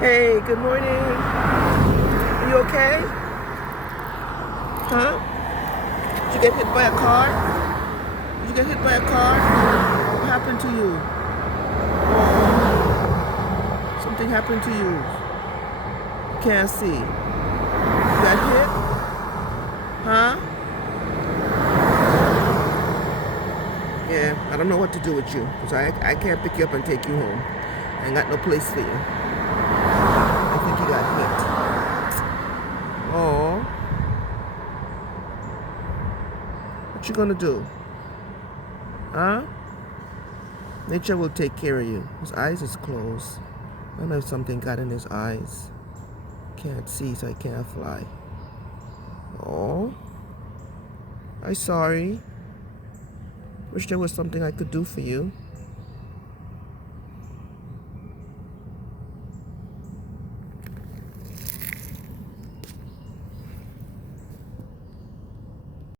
Hey, good morning. Are you okay? Huh? Did you get hit by a car? Did you get hit by a car? What happened to you? Oh, something happened to you. Can't see. You got hit? Huh? Yeah, I don't know what to do with you. Because I can't pick you up and take you home. I ain't got no place for you. I think you got hit. Oh, what you gonna do? Huh? Nature will take care of you. His eyes is closed. I don't know if something got in his eyes. Can't see, so I can't fly. Oh, I'm sorry. Wish there was something I could do for you.